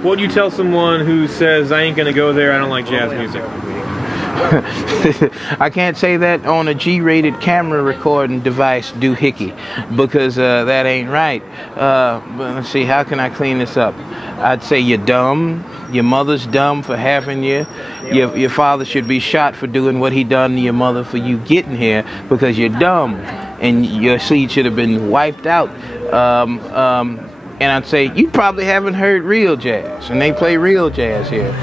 What do you tell someone who says, I ain't gonna go there, I don't like jazz music? I can't say that on a G-rated camera recording device doohickey, because that ain't right. But let's see, how can I clean this up? I'd say you're dumb. Your mother's dumb for having you. Your father should be shot for doing what he done to your mother for you getting here, because you're dumb and your seed should have been wiped out. And I'd say you probably haven't heard real jazz, and they play real jazz here.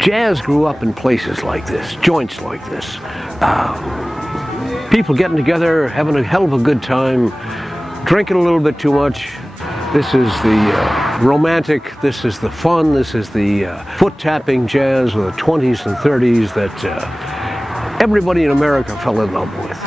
Jazz grew up in places like this, joints like this. People getting together, having a hell of a good time, drinking a little bit too much. This is the romantic, this is the fun, this is the foot-tapping jazz of the 20s and 30s that everybody in America fell in love with.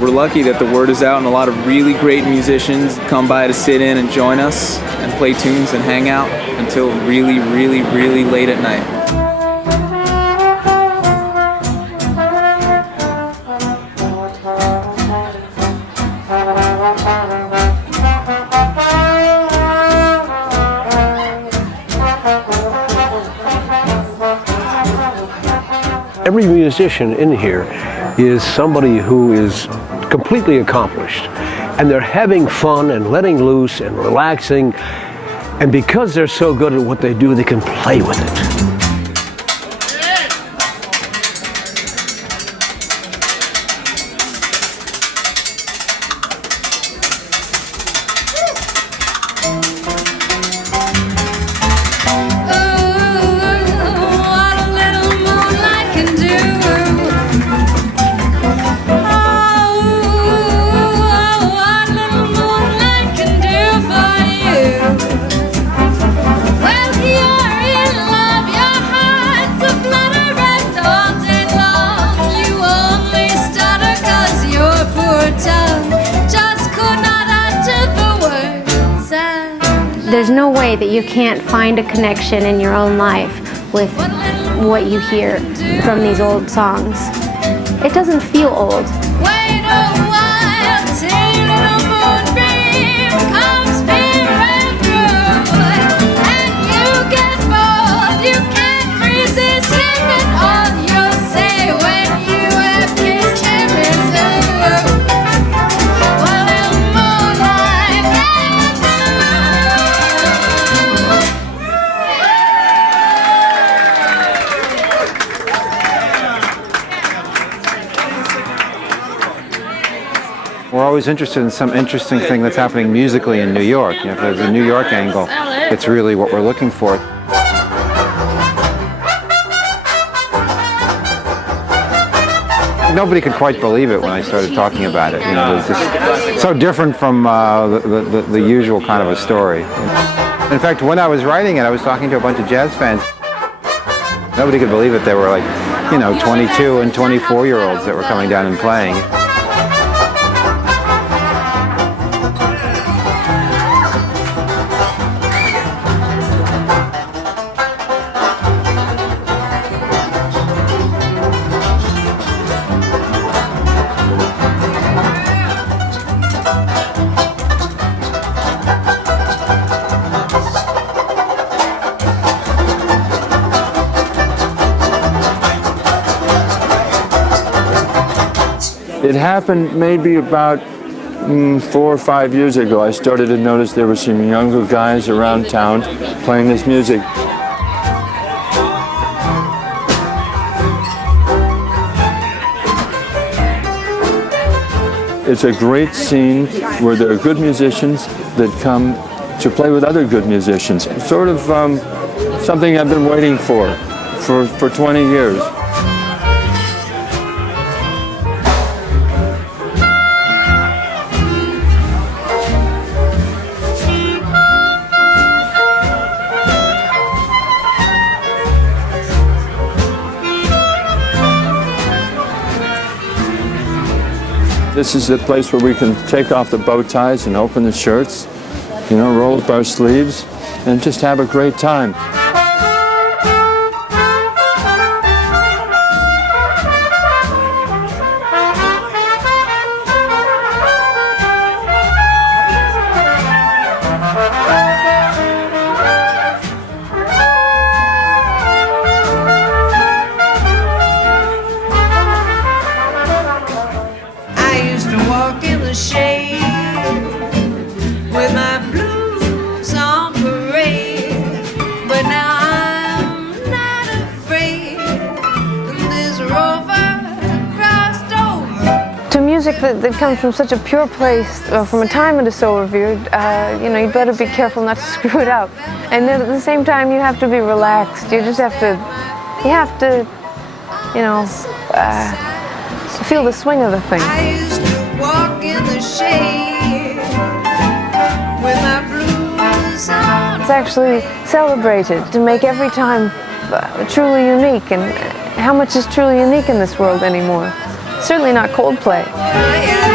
We're lucky that the word is out and a lot of really great musicians come by to sit in and join us and play tunes and hang out until really, really, really late at night. Every musician in here is somebody who is completely accomplished, and they're having fun and letting loose and relaxing, and because they're so good at what they do, they can play with it. There's no way that you can't find a connection in your own life with what you hear from these old songs. It doesn't feel old. Wait a while till little moonbeam comes peering through, and you get bored, you can't resist him, and all you'll say when you have kissed him is ooh. Well, little moonlight, We're always interested in some interesting thing that's happening musically in New York. You know, if there's a New York angle, it's really what we're looking for. Nobody could quite believe it when I started talking about it. You know, it was just so different from the usual kind of a story. In fact, when I was writing it, I was talking to a bunch of jazz fans. Nobody could believe it. They were like, you know, 22 and 24-year-olds that were coming down and playing. It happened maybe about 4 or 5 years ago. I started to notice there were some younger guys around town playing this music. It's a great scene where there are good musicians that come to play with other good musicians. Sort of something I've been waiting for 20 years. This is the place where we can take off the bow ties and open the shirts, you know, roll up our sleeves, and just have a great time. With my blues on parade, but now I'm not afraid. This rover crossed over. To music that comes from such a pure place, from a time that is so revered, you know, you better be careful not to screw it up. And then at the same time, you have to be relaxed. You just have to, you know, feel the swing of the thing. I used to walk in the shade with my blues on. It's actually celebrated to make every time truly unique. And how much is truly unique in this world anymore? Certainly not Coldplay. Yeah.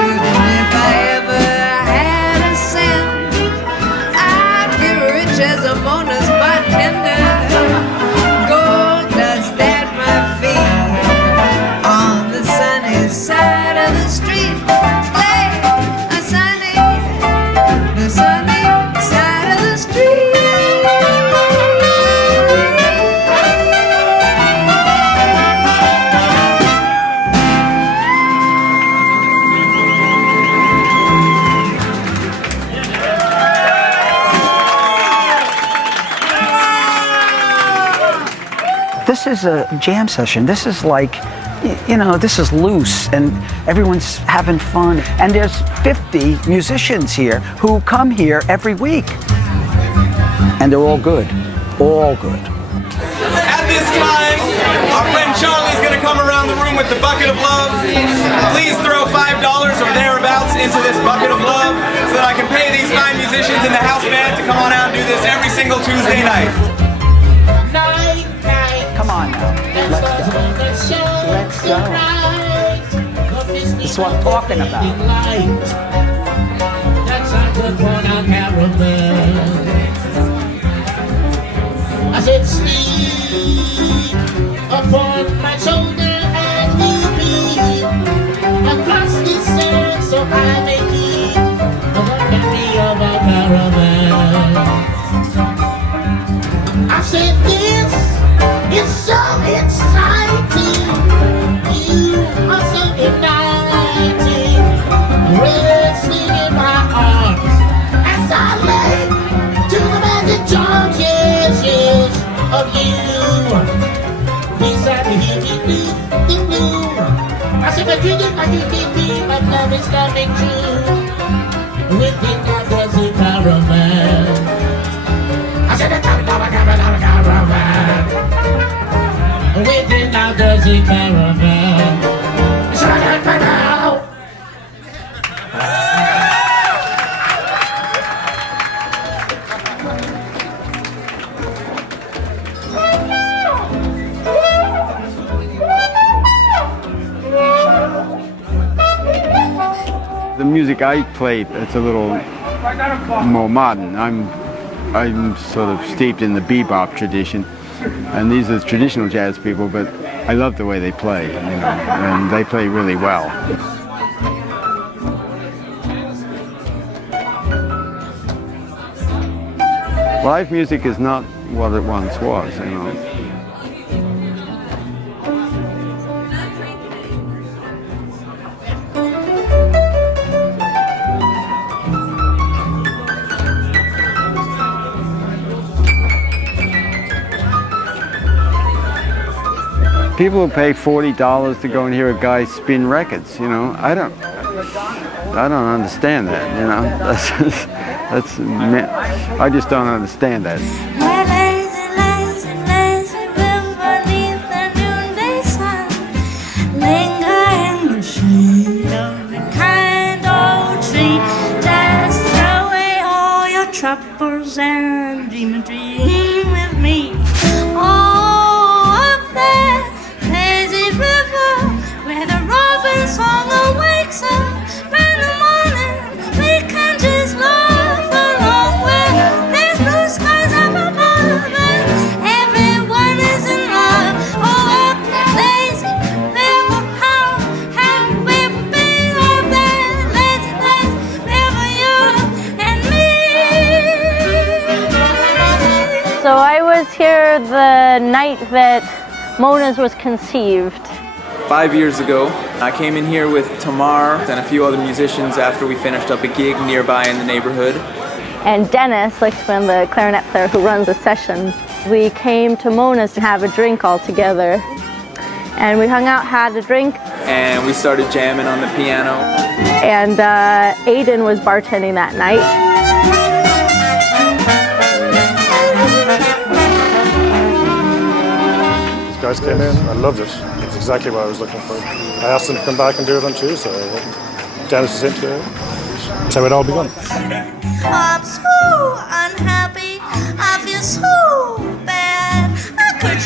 is a jam session. This is like, you know, this is loose and everyone's having fun. And there's 50 musicians here who come here every week. And they're all good, all good. At this time, our friend Charlie's gonna come around the room with the bucket of love. Please throw $5 or thereabouts into this bucket of love so that I can pay these fine musicians in the house band to come on out and do this every single Tuesday night. Come on now, let's go. Let's go. That's what I'm talking about. I said, sleep upon my shoulder and you be across this earth so I may keep the memory of our caravan. I said, this is so exciting. You are so uniting, resting in my arms as I lay to the magic charms, yes, of you. Beside me, here beneath the blue. I said, but you did like you did me, my love is coming true. Within that was a caravan. I said, the caravan. Within that was a caravan. So I got my now. The music I play, it's a little more modern. I'm sort of steeped in the bebop tradition, and these are traditional jazz people, but I love the way they play, you know, and they play really well. Live music is not what it once was, you know. People who pay $40 to go and hear a guy spin records, you know, I don't understand that, you know. I just don't understand that. Troubles and dream a dream with me. Where the robin song awakes us in the morning, we can just laugh along where there's blue skies up above and everyone is in love. Oh, up that lazy river, how happy we will be up there, lazy, river, you and me. So I was here the night that Mona's was conceived. 5 years ago, I came in here with Tamar and a few other musicians after we finished up a gig nearby in the neighborhood. And Dennis Lichtman, the clarinet player who runs the session, we came to Mona's to have a drink all together. And we hung out, had a drink. And we started jamming on the piano. And Aiden was bartending that night. These guys came in, I loved it. It's exactly what I was looking for. I asked them to come back and do it on Tuesday. Dennis is into it. That's how it all begun. I'm so unhappy, I feel so bad. I could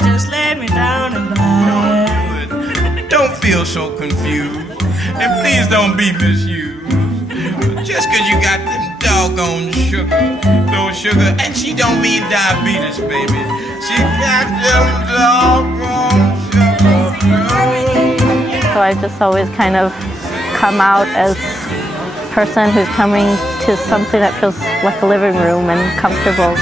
just lay me down and die. Don't feel so confused, and please don't be misused. Just cause you got them doggone no sugar, and she don't mean diabetes, baby. She got them doggone sugar. So I've just always kind of come out as a person who's coming to something that feels like a living room and comfortable.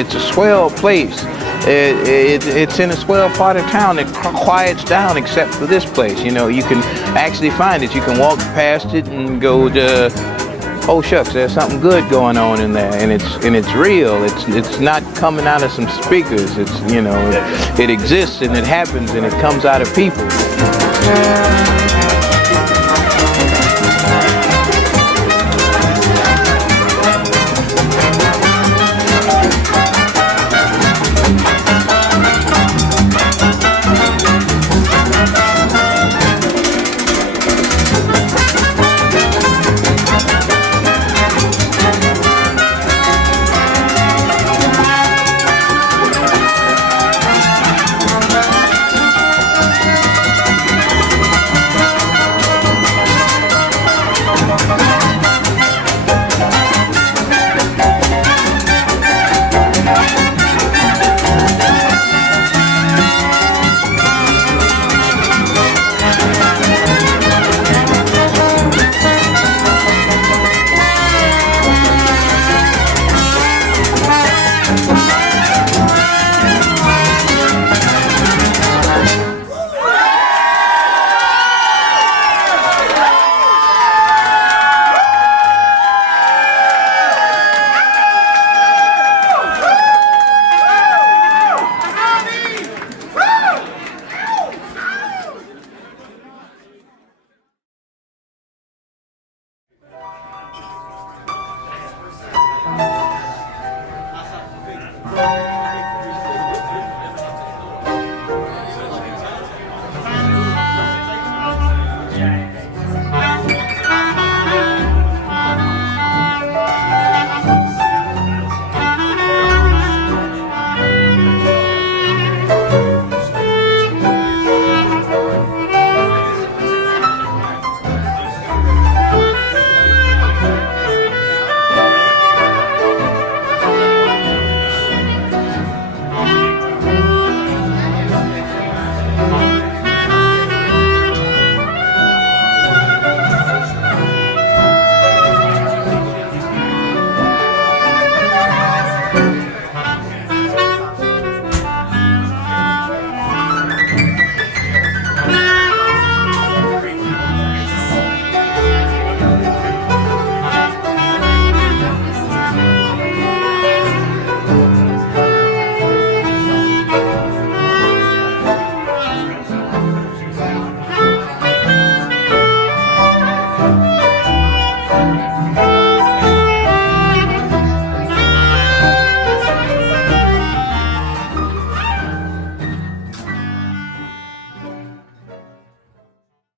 It's a swell place. It's in a swell part of town. It quiets down except for this place. You know, you can actually find it. You can walk past it and go to, oh shucks, there's something good going on in there, and it's real. It's not coming out of some speakers. It's, you know, it exists and it happens and it comes out of people.